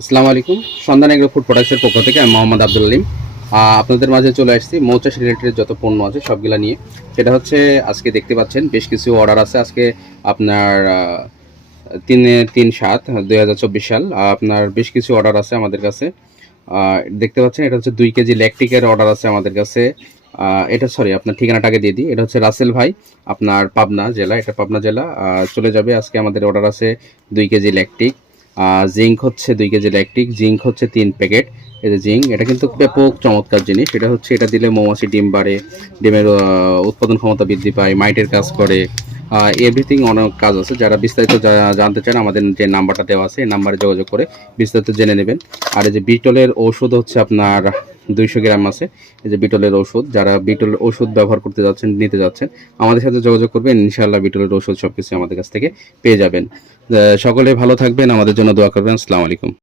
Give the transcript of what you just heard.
আসসালামু আলাইকুম। সন্ধান এগ্রো ফুড প্রোডাক্টসের পক্ষ থেকে আমি মোহাম্মদ আব্দুল আলিম আপনাদের মাঝে চলে আসছি মৌচাষ রিলেটেড যত পণ্য আছে সবগুলা নিয়ে। সেটা হচ্ছে আজকে দেখতে পাচ্ছেন বেশ কিছু অর্ডার আছে আজকে আপনার 3/7/2024 সাল। আপনার বেশ কিছু অর্ডার আছে আমাদের কাছে। দেখতে পাচ্ছেন এটা হচ্ছে 2 কেজি ল্যাকটিকের অর্ডার আছে আমাদের কাছে। এটা সরি আপনার ঠিকানাটাকে দিয়ে দিই। এটা হচ্ছে রাসেল ভাই, আপনার পাবনা জেলা, এটা পাবনা জেলা। চলে যাবে আজকে আমাদের অর্ডার আছে 2 কেজি ল্যাকটিক। জিঙ্ক হচ্ছে 2 কেজি ল্যাকটিক, জিঙ্ক হচ্ছে 3 প্যাকেট। এই যে জিঙ্ক, এটা কিন্তু ব্যাপক চমৎকার জিনিস। এটা হচ্ছে এটা দিলে মৌমাছি ডিম বাড়ে, ডিমের উৎপাদন ক্ষমতা বৃদ্ধি পায়, মাইটের কাজ করে, এভরিথিং অনেক কাজ আছে। যারা বিস্তারিত জানতে চান আমাদের যে নাম্বারটা দেওয়া আছে এই নাম্বারে যোগাযোগ করে বিস্তারিত জেনে নেবেন। আর এই যে বিটলের ঔষধ হচ্ছে আপনার 200 গ্রাম আছে। এই যে বিটলের ঔষধ, যারা বিটলের ঔষধ ব্যবহার করতে যাচ্ছেন, নিতে যাচ্ছেন, আমাদের সাথে যোগাযোগ করবেন। ইনশাআল্লাহ বিটলের ঔষধ সবকিছু আমাদের কাছ থেকে পেয়ে যাবেন। সকলে ভালো থাকবেন, আমাদের জন্য দোয়া করবেন। আসসালামু আলাইকুম।